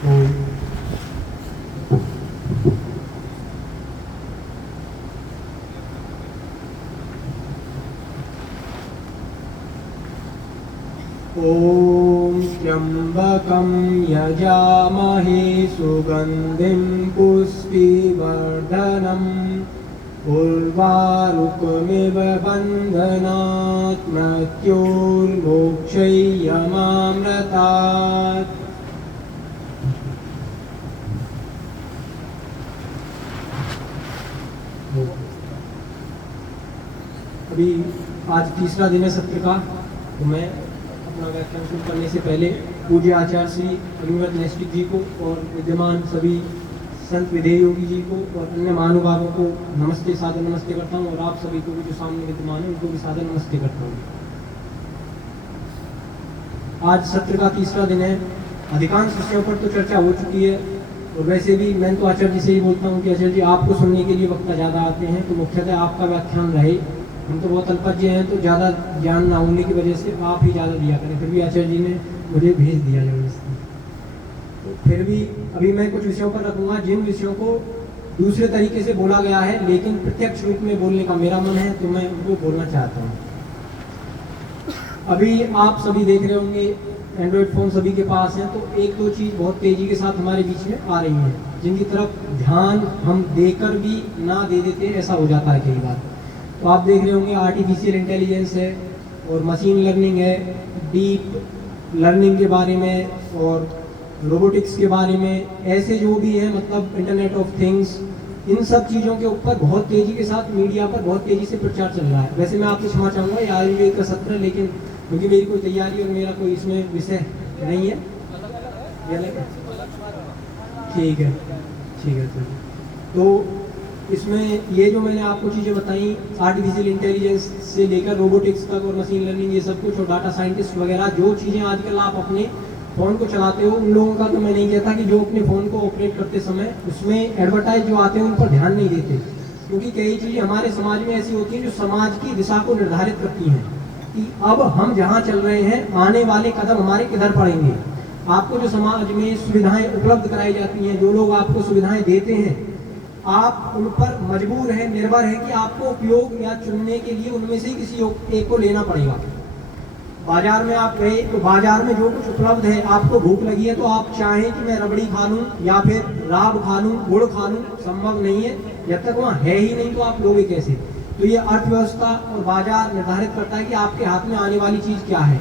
ॐ त्र्यम्बकं यजामहे सुगन्धिं पुष्टिवर्धनम् उर्वारुकमिव बन्धनात् मृत्योर्मोक्षयमामृतात्। अभी आज तीसरा दिन है सत्र का, तो मैं अपना व्याख्यान शुरू करने से पहले पूज्य आचार्य श्री अभिमत नैष्ठिक जी को और विद्यमान सभी संत विधेय योगी जी को और अन्य महानुभावों को नमस्ते सादर नमस्ते करता हूँ, और आप सभी को भी जो सामने विद्यमान है उनको भी सादर नमस्ते करता हूँ। आज सत्र का तीसरा दिन है। अधिकांश विषयों पर तो चर्चा हो चुकी है, और वैसे भी मैं तो आचार्य जी से ही बोलता हूँ कि आचार्य जी आपको सुनने के लिए वक्ता ज़्यादा आते हैं, तो मुख्यतः आपका व्याख्यान रहे। हम तो बहुत अल्पज्ञ हैं, तो ज़्यादा ज्ञान ना होने की वजह से आप ही ज़्यादा दिया करें। फिर भी आचार्य जी ने मुझे भेज दिया जबरदस्ती। तो फिर भी अभी मैं कुछ विषयों पर रखूँगा जिन विषयों को दूसरे तरीके से बोला गया है, लेकिन प्रत्यक्ष रूप में बोलने का मेरा मन है, तो मैं उनको बोलना चाहता हूँ। अभी आप सभी देख रहे होंगे एंड्रॉयड फ़ोन सभी के पास है, तो एक दो चीज़ बहुत तेज़ी के साथ हमारे बीच में आ रही है, जिनकी तरफ ध्यान हम देकर भी ना दे देते, ऐसा हो जाता है कई बार। तो आप देख रहे होंगे आर्टिफिशियल इंटेलिजेंस है और मशीन लर्निंग है, डीप लर्निंग के बारे में और रोबोटिक्स के बारे में, ऐसे जो भी है मतलब इंटरनेट ऑफ थिंग्स, इन सब चीज़ों के ऊपर बहुत तेज़ी के साथ मीडिया पर बहुत तेज़ी से प्रचार चल रहा है। वैसे मैं आपसे क्षमा चाहूँगा, ये आयुर्वेद का सत्र है, लेकिन क्योंकि मेरी कोई तैयारी और मेरा कोई इसमें विषय नहीं है। ठीक है सर। तो इसमें ये जो मैंने आपको चीज़ें बताई, आर्टिफिशियल इंटेलिजेंस से लेकर रोबोटिक्स तक और मशीन लर्निंग, ये सब कुछ, और डाटा साइंटिस्ट वगैरह, जो चीज़ें आजकल आप अपने फ़ोन को चलाते हो, उन लोगों का तो मैं नहीं कहता कि जो अपने फ़ोन को ऑपरेट करते समय उसमें एडवर्टाइज जो आते हैं उन पर ध्यान नहीं देते, क्योंकि कई चीज़ें हमारे समाज में ऐसी होती हैं जो समाज की दिशा को निर्धारित करती हैं कि अब हम जहाँ चल रहे हैं, आने वाले कदम हमारे किधर पड़ेंगे। आपको जो समाज में सुविधाएँ उपलब्ध कराई जाती हैं, जो लोग आपको सुविधाएँ देते हैं, आप उन पर मजबूर हैं, निर्भर है कि आपको उपयोग या चुनने के लिए उनमें से किसी एक को लेना पड़ेगा। बाजार में आप गए तो बाजार में जो कुछ उपलब्ध है, आपको भूख लगी है तो आप चाहें कि मैं रबड़ी खा लूँ या फिर राब खा लूँ, गुड़ खा लूँ, संभव नहीं है। जब तक वहाँ है ही नहीं तो आप लोगे कैसे। तो ये अर्थव्यवस्था और बाजार निर्धारित करता है कि आपके हाथ में आने वाली चीज़ क्या है।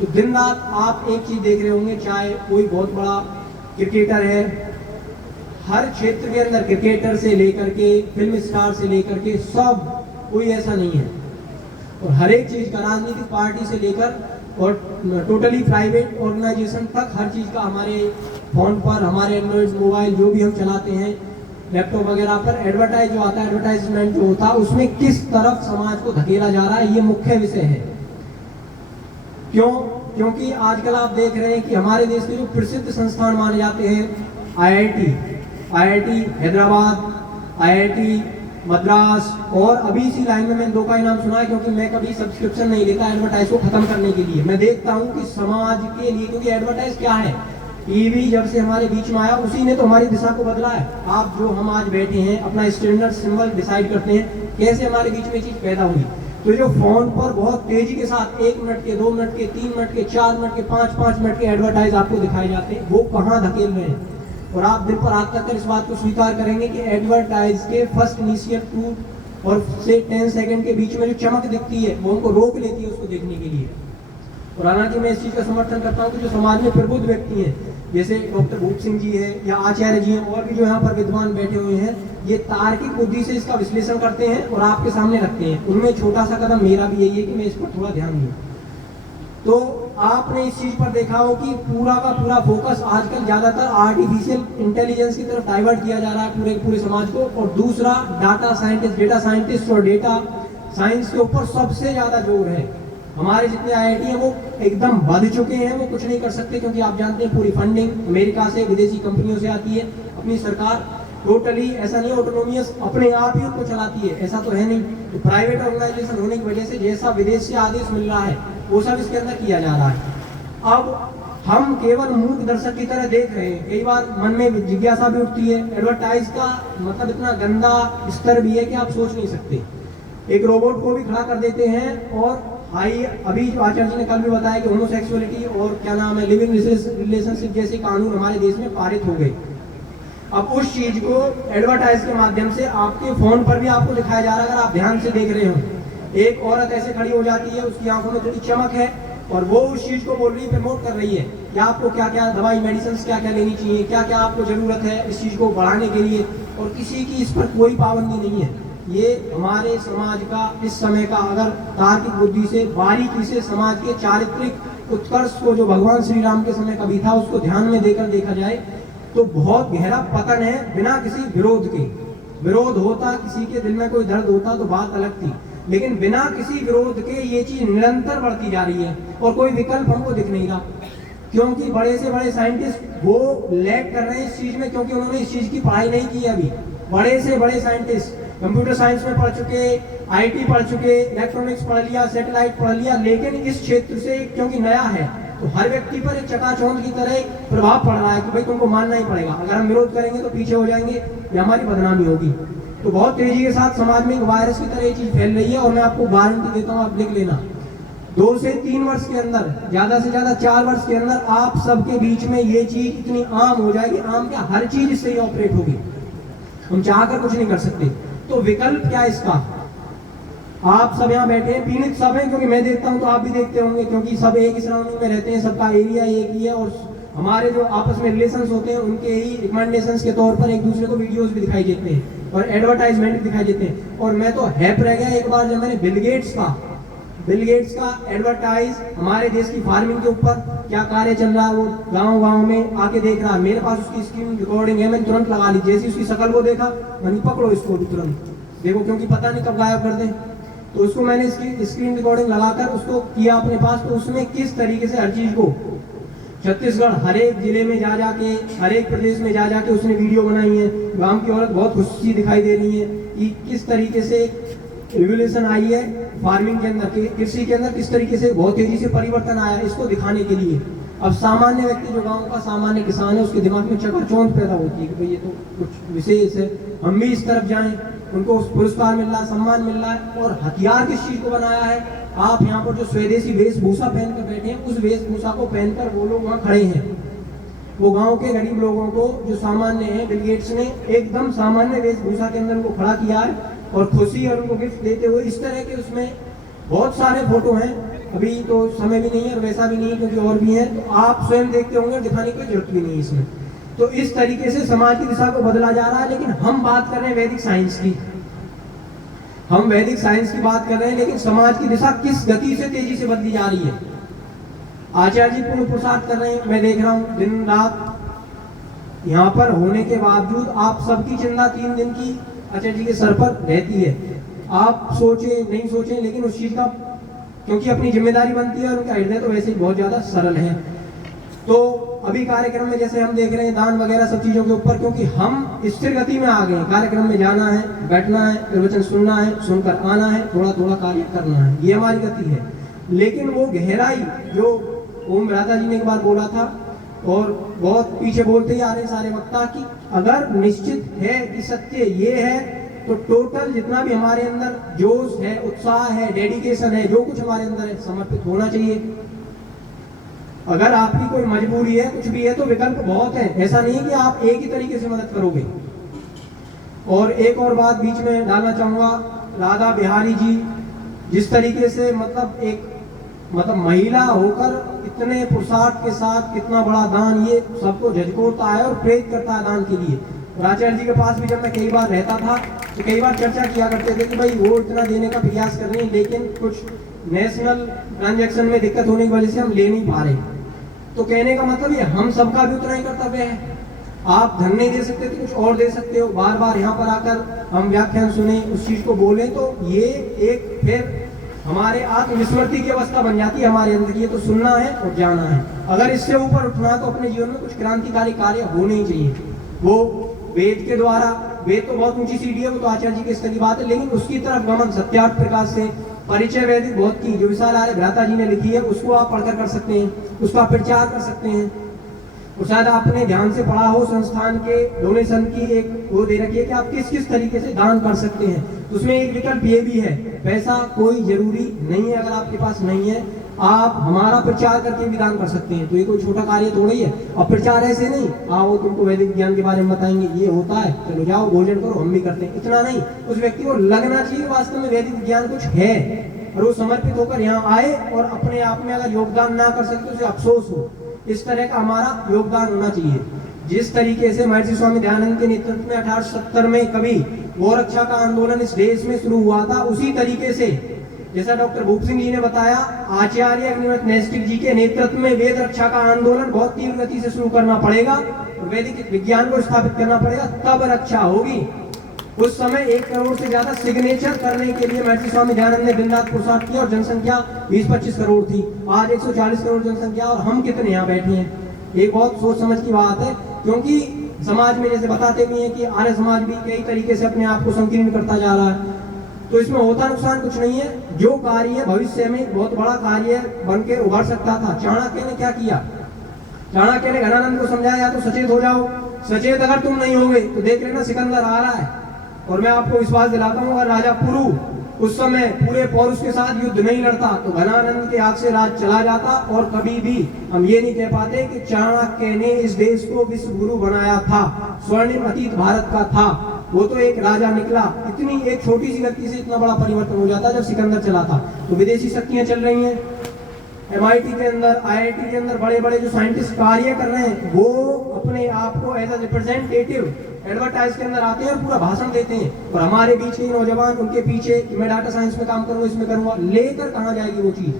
तो दिन रात आप एक चीज़ देख रहे होंगे, चाहे कोई बहुत बड़ा क्रिकेटर है, हर क्षेत्र के अंदर क्रिकेटर से लेकर के फिल्म स्टार से लेकर के सब, कोई ऐसा नहीं है। और हर एक चीज़ का, राजनीतिक पार्टी से लेकर और टोटली प्राइवेट ऑर्गेनाइजेशन तक, हर चीज़ का हमारे फ़ोन पर, हमारे एंड्रॉयड मोबाइल जो भी हम चलाते हैं, लैपटॉप वगैरह पर एडवर्टाइज जो आता है, एडवर्टाइजमेंट जो होता है, उसमें किस तरफ समाज को धकेला जा रहा है, ये मुख्य विषय है। क्योंकि आजकल आप देख रहे हैं कि हमारे देश के जो प्रसिद्ध संस्थान माने जाते हैं, IIT हैदराबाद, IIT मद्रास, और अभी इसी लाइन में मैंने दो का ही नाम सुना है, क्योंकि मैं कभी सब्सक्रिप्शन नहीं लेता एडवर्टाइज को खत्म करने के लिए। मैं देखता हूँ कि समाज के लिए, क्योंकि एडवर्टाइज क्या है, टीवी जब से हमारे बीच में आया उसी ने तो हमारी दिशा को बदला है। आप जो हम आज बैठे हैं, अपना स्टैंडर्ड सिंबल डिसाइड करते हैं, कैसे हमारे बीच में चीज़ पैदा हुई। तो जो फोन पर बहुत तेजी के साथ 1 मिनट के, 2 मिनट के, 3 मिनट के, 4 मिनट के, 5 मिनट के एडवर्टाइज आपको दिखाए जाते हैं, वो कहाँ धकेल रहे हैं। और आप दिन पर हाथ रखकर इस बात को स्वीकार करेंगे कि एडवर्टाइज के फर्स्ट इनिशियल 2 और से 10 सेकंड के बीच में जो चमक दिखती है, वो हमको रोक लेती है उसको देखने के लिए। और हालांकि मैं इस चीज़ का समर्थन करता हूँ कि जो समाज में प्रबुद्ध व्यक्ति हैं, जैसे डॉक्टर भूप सिंह जी है या आचार्य जी हैं, और भी जो यहाँ पर विद्वान बैठे हुए हैं, ये तार्किक बुद्धि से इसका विश्लेषण करते हैं और आपके सामने रखते हैं। उनमें छोटा सा कदम मेरा भी यही है कि मैं इस पर थोड़ा ध्यान दूँ। तो आपने इस चीज़ पर देखा हो कि पूरा का पूरा फोकस आजकल ज़्यादातर आर्टिफिशियल इंटेलिजेंस की तरफ डाइवर्ट किया जा रहा है पूरे समाज को, और दूसरा डेटा साइंटिस्ट और डेटा साइंस के ऊपर सबसे ज़्यादा जोर है। हमारे जितने IIT हैं वो एकदम बंध चुके हैं, वो कुछ नहीं कर सकते, क्योंकि आप जानते हैं पूरी फंडिंग अमेरिका से, विदेशी कंपनियों से आती है। अपनी सरकार टोटली ऐसा नहीं ऑटोनोमियस अपने आप ही उनको चलाती है, ऐसा तो है नहीं। तो प्राइवेट ऑर्गेनाइजेशन होने की वजह से जैसा विदेश से आदेश मिल रहा है वो सब इसके अंदर किया जा रहा है। अब हम केवल मूक दर्शक की तरह देख रहे हैं। कई बार मन में जिज्ञासा भी उठती है। एडवर्टाइज का मतलब इतना गंदा स्तर भी है कि आप सोच नहीं सकते। एक रोबोट को भी खड़ा कर देते हैं और अभी जो आचार्य जी ने कल भी बताया कि होमोसेक्सुअलिटी और क्या नाम है लिविंग रिलेशनशिप जैसे कानून हमारे देश में पारित हो गए। अब उस चीज को एडवर्टाइज के माध्यम से आपके फोन पर भी आपको दिखाया जा रहा है। अगर आप ध्यान से देख रहे हो, एक औरत ऐसे खड़ी हो जाती है, उसकी आंखों में थोड़ी चमक है और वो उस चीज को बोल रही है, प्रमोट कर रही है कि आपको क्या क्या दवाई मेडिसिन क्या क्या लेनी चाहिए, क्या क्या आपको जरूरत है इस चीज को बढ़ाने के लिए, और किसी की इस पर कोई पाबंदी नहीं है। ये हमारे समाज का इस समय का अगर तार्किक बुद्धि से बारीकी से समाज के चारित्रिक उत्कर्ष को जो भगवान श्री राम के समय कभी था उसको ध्यान में देकर देखा जाए तो बहुत गहरा पतन है। बिना किसी विरोध के, विरोध होता किसी के दिल में कोई दर्द होता तो बात अलग थी, लेकिन बिना किसी विरोध के ये चीज निरंतर बढ़ती जा रही है और कोई विकल्प हमको दिख नहीं रहा। क्योंकि बड़े से बड़े साइंटिस्ट वो लैग कर रहे हैं इस चीज में, क्योंकि उन्होंने इस चीज की पढ़ाई नहीं की अभी। बड़े से बड़े साइंटिस्ट कंप्यूटर साइंस में पढ़ चुके, आईटी पढ़ चुके, इलेक्ट्रॉनिक्स पढ़ लिया, सैटेलाइट पढ़ लिया, लेकिन इस क्षेत्र से क्योंकि नया है तो हर व्यक्ति पर एक चकाचौंध की तरह एक प्रभाव पड़ रहा है कि भाई तुमको मानना ही पड़ेगा, अगर हम विरोध करेंगे तो पीछे हो जाएंगे या हमारी बदनामी होगी। तो बहुत तेजी के साथ समाज में एक वायरस की तरह ये चीज फैल रही है और मैं आपको गारंटी देता हूँ, आप लिख लेना, 2 से 3 वर्ष के अंदर, ज्यादा से ज्यादा 4 वर्ष के अंदर आप सबके बीच में ये चीज इतनी आम हो जाएगी, आम क्या हर चीज इससे ही ऑपरेट होगी। हम चाहकर कुछ नहीं कर सकते। तो विकल्प क्या है इसका? आप सब यहाँ बैठे हैं, पीड़ित सब हैं, क्योंकि मैं देखता हूँ तो आप भी देखते होंगे, क्योंकि सब एक ही सराउंडिंग में रहते हैं, सबका एरिया एक ही है और हमारे जो आपस में रिलेशंस होते हैं उनके ही रिकमेंडेशंस के तौर पर एक दूसरे को वीडियोस भी दिखाई देते हैं और एडवर्टाइजमेंट भी दिखाई देते हैं। और मैं तो हैप रह गया एक बार जब मैंने बिल गेट्स का एडवर्टाइज हमारे देश की फार्मिंग के ऊपर क्या कार्य चल रहा है वो गांव में आके देख रहा है। मेरे पास उसकी स्क्रीन रिकॉर्डिंग है, मैंने तुरंत लगा ली। जैसी उसकी शकल को देखा मैंने पकड़ो इसको भी तुरंत देखो, क्योंकि पता नहीं कब गायब कर दें। तो उसको मैंने स्क्रीन रिकॉर्डिंग लगाकर उसको किया अपने पास। तो उसमें किस तरीके से हर चीज को छत्तीसगढ़ हर एक जिले में जा जाके, हर एक प्रदेश में जा जाके उसने वीडियो बनाई है। गांव की औरत बहुत खुशी दिखाई दे रही है कि किस तरीके से रिवोल्यूशन आई है फार्मिंग के अंदर, कृषि के अंदर किस तरीके से बहुत तेजी से परिवर्तन आया, इसको दिखाने के लिए। अब सामान्य व्यक्ति जो गांव का सामान्य किसान है उसके दिमाग में चकाचौंध पैदा होती है कि भाई ये तो कुछ विशेष है, हम भी इस तरफ जाएं, उनको पुरस्कार मिल रहा है, सम्मान मिल रहा है। और हथियार किस चीज को बनाया है? आप यहाँ पर जो स्वदेशी वेशभूषा पहनकर बैठे हैं उस वेशभूषा को पहनकर वो लोग वहाँ खड़े हैं। वो गांव के गरीब लोगों को जो सामान्य है, बिल गेट्स ने एकदम सामान्य वेशभूषा के अंदर उनको खड़ा किया है और खुशी और उनको गिफ्ट देते हुए इस तरह के उसमें बहुत सारे फोटो हैं। अभी तो समय भी नहीं है और वैसा भी नहीं है क्योंकि और भी है, तो आप स्वयं देखते होंगे, दिखाने की जरूरत भी नहीं है इसमें। तो इस तरीके से समाज की दिशा को बदला जा रहा है। लेकिन हम बात कर रहे हैं वैदिक साइंस की, हम वैदिक साइंस की बात कर रहे हैं, लेकिन समाज की दिशा किस गति से तेजी से बदली जा रही है। आचार्य जी पूर्ण पुरुषार्थ कर रहे हैं, मैं देख रहा हूँ दिन रात यहाँ पर होने के बावजूद आप सबकी चिंता 3 दिन की आचार्य जी के सर पर रहती है। आप सोचे नहीं सोचे, लेकिन उस चीज का क्योंकि अपनी जिम्मेदारी बनती है और उनका हृदय तो वैसे ही बहुत ज्यादा सरल है। तो अभी कार्यक्रम में जैसे हम देख रहे हैं दान वगैरह सब चीजों के ऊपर, क्योंकि हम स्थिर गति में आ गए। कार्यक्रम में जाना है, बैठना है, प्रवचन सुनना है, सुनकर आना है, थोड़ा थोड़ा कार्य करना है, ये हमारी गति है। लेकिन वो गहराई जो ओम राधा जी ने एक बार बोला था और बहुत पीछे बोलते ही आ रहे सारे वक्ता की, अगर निश्चित है कि सत्य ये है तो टोटल जितना भी हमारे अंदर जोश है, उत्साह है, डेडिकेशन है, जो कुछ हमारे अंदर है समर्पित होना चाहिए। अगर आपकी कोई मजबूरी है, कुछ भी है, तो विकल्प बहुत है। ऐसा नहीं है कि आप एक ही तरीके से मदद करोगे। और एक और बात बीच में डालना चाहूंगा, राधा बिहारी जी जिस तरीके से मतलब महिला होकर इतने पुरुषार्थ के साथ कितना बड़ा दान, ये सबको झकझोरता है और प्रेरित करता है दान के लिए। और आचार्य जी के पास भी जब मैं कई बार रहता था तो कई बार चर्चा किया करते थे कि भाई वो इतना देने का प्रयास कर रहे हैं, लेकिन कुछ नेशनल ट्रांजैक्शन में दिक्कत होने की वजह से हम ले नहीं पा रहे। तो कहने का मतलब ये हम सबका भी उतना ही कर्तव्य है। आप धन नहीं दे सकते तो कुछ और दे सकते हो। बार बार यहाँ पर आकर हम व्याख्यान सुने, उस चीज को बोले, तो ये एक फिर हमारे आत्मविस्मृति की अवस्था बन जाती है हमारे अंदर। ये तो सुनना है और जाना है। अगर इससे ऊपर उठना है तो अपने जीवन में कुछ क्रांतिकारी कार्य होने ही चाहिए। वो वेद के द्वारा, वेद तो बहुत ऊंची सीढ़ी है, वो तो आचार्य जी के स्तर की बात है, लेकिन उसकी तरफ गमन सत्यार्थ प्रकाश से परिचय वैदिक भौत की जो विशाल आर्य भ्राता जी ने लिखी है, उसको आप पढ़कर कर सकते हैं, उसका प्रचार कर सकते हैं। और शायद आपने ध्यान से पढ़ा हो, संस्थान के डोनेशन की एक वो दे रखी है कि आप किस किस तरीके से दान कर सकते हैं। तो उसमें एक विकल्प ये भी है, पैसा कोई जरूरी नहीं है, अगर आपके पास नहीं है आप हमारा प्रचार करके भी दान कर सकते हैं। तो ये कोई छोटा कार्य थोड़ा ही है। और प्रचार ऐसे नहीं, आओ तुमको वैदिक ज्ञान के बारे में बताएंगे, ये होता है, चलो जाओ भोजन करो, हम भी करते हैं, इतना नहीं। उस व्यक्ति को लगना चाहिए वास्तव में वैदिक ज्ञान कुछ है, और वो समर्पित होकर यहाँ आए और अपने आप में अगर योगदान ना कर सकते उसे अफसोस हो। इस तरह का हमारा योगदान होना चाहिए। जिस तरीके से महर्षि स्वामी दयानंद के नेतृत्व में 1870 में कभी गौरक्षा का आंदोलन इस देश में शुरू हुआ था, उसी तरीके से जैसा डॉक्टर भूप सिंह जी ने बताया, आचार्य अग्निहोत्र नैष्ठिक जी के नेतृत्व में वेद रक्षा का आंदोलन बहुत तीव्र गति से शुरू करना पड़ेगा और वैदिक विज्ञान को स्थापित करना पड़ेगा, तब रक्षा होगी। उस समय 1 करोड़ से ज्यादा सिग्नेचर करने के लिए महर्षि स्वामी दयानंद ने दिन रात पुरुषार्थ किया और जनसंख्या 20-25 करोड़ थी। आज 140 करोड़ जनसंख्या और हम कितने यहाँ बैठे हैं। एक बहुत सोच समझ की बात है, क्योंकि समाज में जैसे बताते भी हैं कि आर्य समाज भी कई तरीके से अपने आप को संकीर्ण करता जा रहा है। तो इसमें होता नुकसान कुछ नहीं है। जो कार्य भविष्य में बहुत बड़ा कार्य बन के उभर सकता था। चाणक्य ने क्या किया, चाणक्य ने घनानंद को समझाया, या तो सचेत हो जाओ, सचेत अगर तुम नहीं होगे तो देख लेना सिकंदर आ रहा है। और मैं आपको विश्वास दिलाता हूँ, अगर राजा पुरु उस समय पूरे पौरुष के साथ युद्ध नहीं लड़ता तो घनानंद के हाथ से राज चला जाता। और कभी भी हम ये नहीं कह पाते कि चाणक्य ने इस देश को विश्व गुरु बनाया था, स्वर्णिम अतीत भारत का था। वो तो एक राजा निकला, इतनी एक छोटी सी व्यक्ति से इतना बड़ा परिवर्तन हो जाता जब सिकंदर चला था। तो विदेशी शक्तियां चल रही हैं, MIT के अंदर, IIT के अंदर बड़े बड़े जो साइंटिस्ट कार्य कर रहे हैं, वो अपने आप को एज अ रिप्रेजेंटेटिव एडवर्टाइज के अंदर आते हैं और पूरा भाषण देते हैं। और हमारे बीच के नौजवान उनके पीछे कि मैं डाटा साइंस में काम करूंगा, इसमें करूंगा, लेकर कहाँ जाएगी वो चीज,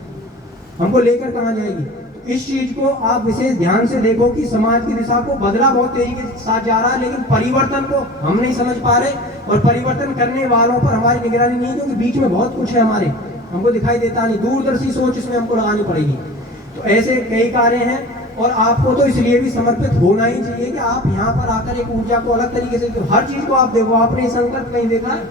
हमको लेकर कहाँ जाएगी। तो इस चीज को आप विशेष ध्यान से देखो कि समाज की दिशा को बदला बहुत तेजी के साथ जा रहा है, लेकिन परिवर्तन को हम नहीं समझ पा रहे और परिवर्तन करने वालों पर हमारी निगरानी नहीं है, क्योंकि बीच में बहुत कुछ है हमारे, हमको दिखाई देता नहीं। दूरदर्शी सोच इसमें हमको लगानी पड़ेगी। तो ऐसे कई कार्य हैं और आपको तो इसलिए भी समर्पित होना ही चाहिए कि आप यहाँ पर आकर एक ऊर्जा को अलग तरीके से, हर चीज को आप देखो। आपने संकल्प कहीं देखा है,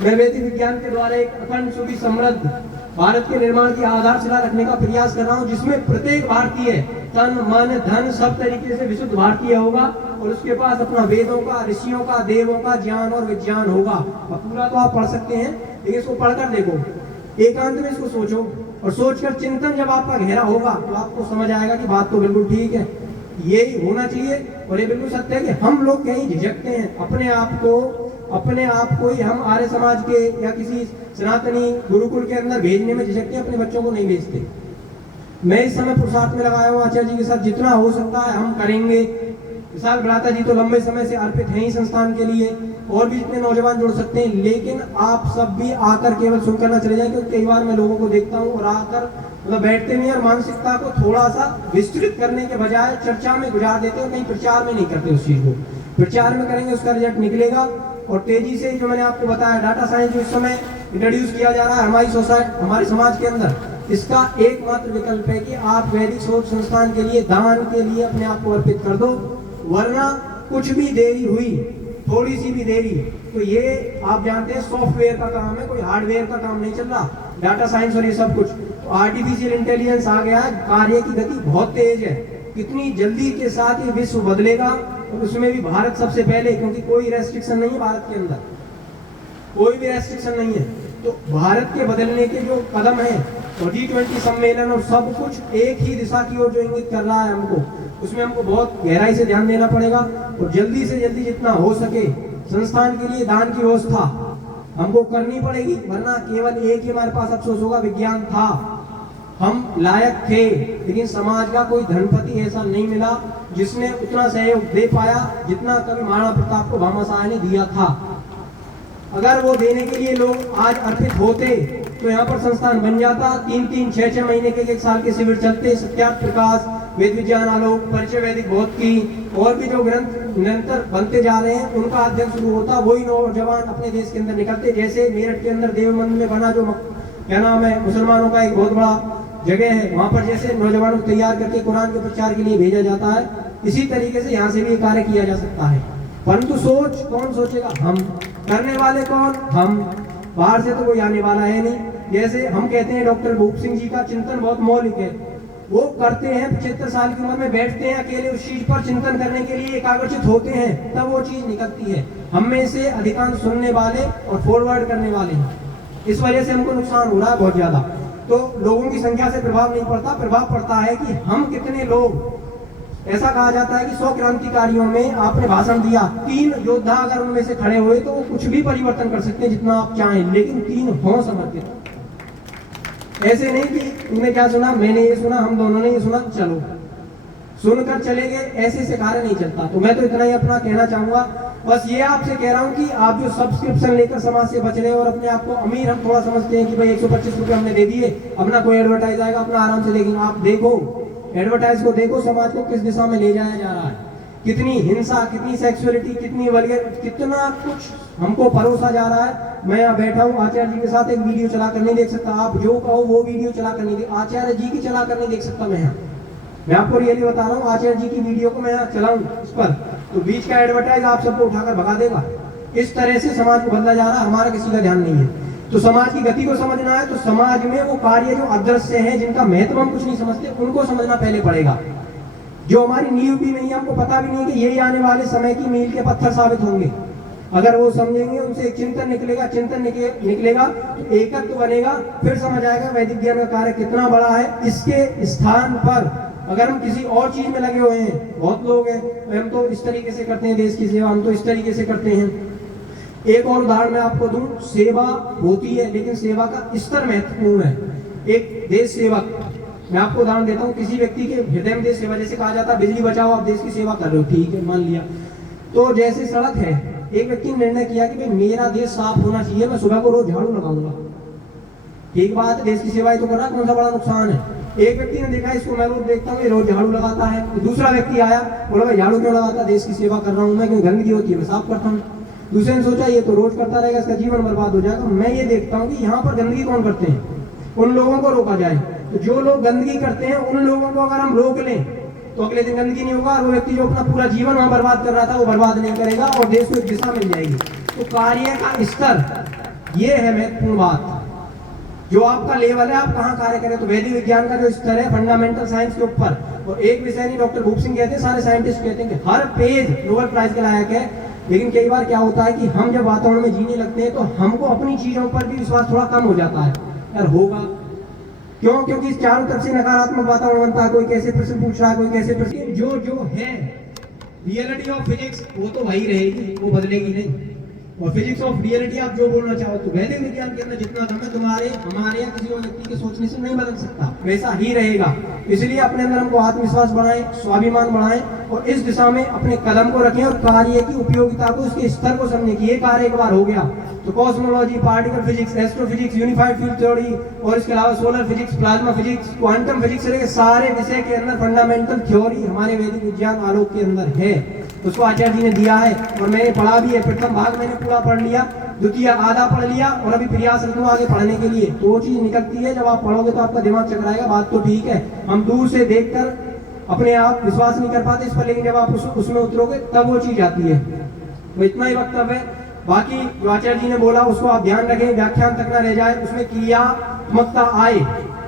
मैं वैदिक विज्ञान के द्वारा एक अखंड सुखी समृद्ध भारत के निर्माण की आधारशिला रखने का प्रयास कर रहा हूँ, जिसमें प्रत्येक भारतीय तन मन धन सब तरीके से विशुद्ध भारतीय होगा और उसके पास अपना वेदों का, ऋषियों का, देवों का ज्ञान और विज्ञान होगा। अब पूरा तो आप पढ़ सकते हैं, लेकिन इसको पढ़कर देखो, एकांत में इसको सोचो और सोचकर चिंतन जब आपका गहरा होगा तो आपको समझ आएगा कि बात तो बिल्कुल ठीक है, यही होना चाहिए। और ये बिल्कुल सत्य है कि हम लोग कहीं झिझकते हैं अपने आप को ही हम आर्य समाज के या किसी सनातनी गुरुकुल के अंदर भेजने में झिझकते हैं, अपने बच्चों को नहीं भेजते। मैं इस समय पुरुषार्थ में लगाया हूँ, आचार्य जी के साथ जितना हो सकता है हम करेंगे। विशाल भ्राता जी तो लंबे समय से अर्पित हैं ही संस्थान के लिए, और भी जितने नौजवान जुड़ सकते हैं, लेकिन आप सब भी आकर केवल सुनकर ना चले जाएं, क्योंकि कई बार मैं लोगों को देखता हूँ और आकर मतलब बैठते नहीं और मानसिकता को थोड़ा सा विस्तृत करने के बजाय चर्चा में गुजार देते हैं, कहीं प्रचार में नहीं करते उस चीज को। प्रचार में करेंगे उसका रिजल्ट निकलेगा। और तेजी से जो मैंने आपको बताया डाटा साइंस जो इस समय इंट्रोड्यूस किया जा रहा है हमारी सोसाइटी, हमारे समाज के अंदर, इसका एकमात्र विकल्प है कि आप वैदिक शोध संस्थान के लिए, दान के लिए अपने आप को अर्पित कर दो। वरना कुछ भी देरी हुई, थोड़ी सी भी देरी, तो ये आप जानते हैं सॉफ्टवेयर का काम है, कोई हार्डवेयर का काम नहीं चल रहा, डाटा साइंस और ये सब कुछ। तो आर्टिफिशियल इंटेलिजेंस आ गया है, कार्य की गति बहुत तेज है, कितनी जल्दी के साथ ये विश्व बदलेगा, और उसमें भी भारत सबसे पहले, क्योंकि कोई रेस्ट्रिक्शन नहीं है भारत के अंदर, कोई भी रेस्ट्रिक्शन नहीं है। तो भारत के बदलने के जो कदम है और G20 सम्मेलन और सब कुछ एक ही दिशा की ओर जो इंगित कर रहा है हमको, उसमें हमको बहुत गहराई से ध्यान देना पड़ेगा और जल्दी से जल्दी जितना हो सके संस्थान के लिए दान की व्यवस्था हमको करनी पड़ेगी। वरना केवल एक ही हमारे पास अफसोस होगा, विज्ञान था, हम लायक थे, लेकिन समाज का कोई धनपति ऐसा नहीं मिला जिसने उतना सहयोग दे पाया जितना कभी महाराणा प्रताप को भामाशाह ने दिया था। अगर वो देने के लिए लोग आज अर्पित होते तो यहाँ पर संस्थान बन जाता। 3-3, 6-6 महीने के 1 साल के शिविर चलते, सत्यार्थ प्रकाश, वेद विज्ञान आलोक, परिचय वैदिक भौत की, और भी जो ग्रंथ निरंतर बनते जा रहे हैं उनका अध्ययन शुरू होता। वही नौजवान अपने देश के अंदर निकलते। जैसे मेरठ के अंदर देवमंद में बना जो क्या नाम है, मुसलमानों का एक बहुत बड़ा जगह है, वहां पर जैसे नौजवानों को तैयार करके कुरान के प्रचार के लिए भेजा जाता है, इसी तरीके से यहाँ से भी कार्य किया जा सकता है। परंतु सोच कौन सोचेगा? हम। करने वाले कौन? हम। बाहर से तो कोई आने वाला है नहीं, जैसे हम कहते हैं डॉक्टर भूप सिंह जी का चिंतन बहुत मौलिक है, वो करते हैं 75 साल की उम्र में बैठते हैं अकेले उस चीज पर चिंतन करने के लिए एकाग्रचित होते हैं, तब वो चीज निकलती है। हम में से अधिकांश सुनने वाले और फॉरवर्ड करने वाले हैं, इस वजह से हमको नुकसान हो रहा है बहुत ज्यादा। तो लोगों की संख्या से प्रभाव नहीं पड़ता, प्रभाव पड़ता है कि हम कितने लोग। ऐसा कहा जाता है कि 100 क्रांतिकारियों में आपने भाषण दिया, 3 योद्धा अगर उनमें से खड़े हुए तो वो कुछ भी परिवर्तन कर सकते हैं जितना आप चाहें, लेकिन 3 हों समर्पित। ऐसे नहीं कि तुमने क्या सुना, मैंने ये सुना, हम दोनों ने ये सुना, चलो सुनकर चले गए, ऐसे से कार्य नहीं चलता। तो मैं तो इतना ही अपना कहना चाहूंगा, बस ये आपसे कह रहा हूँ कि आप जो सब्सक्रिप्शन लेकर समाज से बच रहे हो और अपने आप को अमीर हम थोड़ा समझते हैं कि भाई 125 रुपये हमने दे दिए, अपना कोई एडवर्टाइज आएगा अपना आराम से देखेंगे। आप देखो एडवर्टाइज को, देखो समाज को किस दिशा में ले जाया जा रहा है, कितनी हिंसा, कितनी सेक्सुअलिटी, कितनी वल्गर, कितना कुछ हमको परोसा जा रहा है। मैं यहाँ बैठा हूँ आचार्य जी के साथ, एक वीडियो चला कर नहीं देख सकता, आप जो कहो वो वीडियो चला कर नहीं देख, आचार्य जी की चला कर नहीं देख सकता। मैं आपको रियली बता रहा हूँ, आचार्य जी की वीडियो को मैं यहाँ चलाऊं इस पर तो बीच का एडवर्टाइज आप सबको उठाकर भगा देगा। इस तरह से समाज को बदला जा रहा है, हमारा किसी का ध्यान नहीं है। तो समाज की गति को समझना है तो समाज में वो कार्य जो अदृश्य हैं, जिनका महत्व हम कुछ नहीं समझते, उनको समझना पहले पड़ेगा। जो हमारी नींव भी नहीं है, हमको पता भी नहीं है कि यही आने वाले समय की मील के पत्थर साबित होंगे। अगर वो समझेंगे, उनसे एक चिंतन निकलेगा, चिंतन निकलेगा तो एकत्व बनेगा, फिर समझ आएगा वैदिक ज्ञान का कार्य कितना बड़ा है। इसके स्थान पर अगर हम किसी और चीज में लगे हुए हैं, बहुत लोग हैं हम तो इस तरीके से करते हैं देश की सेवा, हम तो इस तरीके से करते हैं। एक और उदाहरण मैं आपको दूं, सेवा होती है लेकिन सेवा का स्तर महत्वपूर्ण है। एक देश सेवक, मैं आपको उदाहरण देता हूँ, किसी व्यक्ति के हृदय में देश सेवा, जैसे कहा जाता है बिजली बचाओ, आप देश की सेवा कर रहे हो, ठीक है मान लिया। तो जैसे सड़क है, एक व्यक्ति ने निर्णय किया कि भाई मेरा देश साफ होना चाहिए, मैं सुबह को रोज झाड़ू लगाऊंगा, ठीक बात है, देश की सेवा ही तो कर रहा, कौन सा बड़ा नुकसान है। एक व्यक्ति ने देखा इसको मैं रोज देखता हूँ ये रोज झाड़ू लगाता है, तो दूसरा व्यक्ति आया, बोला भाई झाड़ू क्यों लगाता, देश की सेवा कर रहा हूँ मैं, क्यों गंदगी होती है मैं साफ करता हूँ। दूसरे ने सोचा ये तो रोज करता रहेगा, इसका जीवन बर्बाद हो जाएगा, मैं ये देखता हूँ कि यहाँ पर गंदगी कौन करते हैं, उन लोगों को रोका जाए। तो जो लोग गंदगी करते हैं उन लोगों को अगर हम रोक लें तो अगले दिन गंदगी नहीं होगा, और वो व्यक्ति जो अपना पूरा जीवन वहां बर्बाद कर रहा था वो बर्बाद नहीं करेगा और देश को एक दिशा मिल जाएगी। तो कार्य का स्तर ये है महत्वपूर्ण बात, जो आपका लेवल है, आप कहाँ कार्य करें। तो वैदिक विज्ञान का जो स्तर है फंडामेंटल साइंस के ऊपर, और एक विषय नहीं, डॉक्टर भूप सिंह कहते हैं, सारे साइंटिस्ट कहते हैं कि हर पेज नोबेल प्राइज के लायक है। लेकिन कई बार क्या होता है कि हम जब वातावरण में जीने लगते हैं तो हमको अपनी चीजों पर भी विश्वास थोड़ा कम हो जाता है, यार होगा क्यों, क्योंकि चारों तरफ से नकारात्मक वातावरण बनता है, कोई कैसे प्रश्न पूछ रहा है, कोई कैसे प्रश्न, जो है रियलिटी ऑफ फिजिक्स वो तो वही रहेगी, वो बदलेगी नहीं। और फिजिक्स ऑफ रियलिटी आप जो बोलना चाहो तो वैदिक विज्ञान के अंदर जितना दम है तुम्हारे हमारे या किसी और व्यक्ति के सोचने से नहीं बदल सकता, वैसा ही रहेगा। इसलिए अपने अंदर हमको आत्मविश्वास बढ़ाएं, स्वाभिमान बढ़ाएं और इस दिशा में अपने कदम को रखें और कार्य की उपयोगिता को, उसके स्तर को समझें कि ये कार्य एक बार हो गया तो cosmology, particle physics, astrophysics, unified field theory और इसके अलावा solar physics, plasma physics, quantum physics से सारे विषय के अंदर फंडामेंटल थ्योरी हमारे वैदिक विज्ञान आलोक के अंदर है। उसको आचार्य जी ने दिया है और मैंने पढ़ा भी है। प्रथम भाग मैंने पूरा पढ़ लिया, द्वितीय आधा पढ़ लिया और अभी प्रयास रखूँ आगे पढ़ने के लिए। तो वो चीज निकलती है, जब आप पढ़ोगे तो आपका दिमाग चकराएगा, बात तो ठीक है, हम दूर से देखकर अपने आप विश्वास नहीं कर पाते इस पर, लेकिन जब आप उसमें उतरोगे तब वो चीज आती है। तो इतना ही वक्तव्य है, बाकी जो आचार्य जी ने बोला उसको आप ध्यान रखें, व्याख्यान तक न रह जाए, उसमें क्रियात्मकता आए,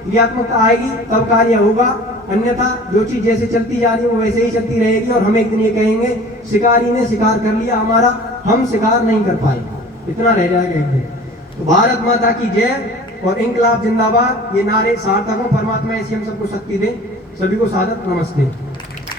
क्रियात्मकता आएगी तब कार्य होगा, अन्यथा जो चीज जैसे चलती जा रही है वो वैसे ही चलती रहेगी और हम एक दिन ये कहेंगे शिकारी ने शिकार कर लिया हमारा, हम शिकार नहीं कर पाए, इतना रह जाएगा एक दिन। तो भारत माता की जय और इंकलाब जिंदाबाद, ये नारे सार्थक हो, परमात्मा ऐसी हम सबको शक्ति दे। सभी को सादर नमस्ते।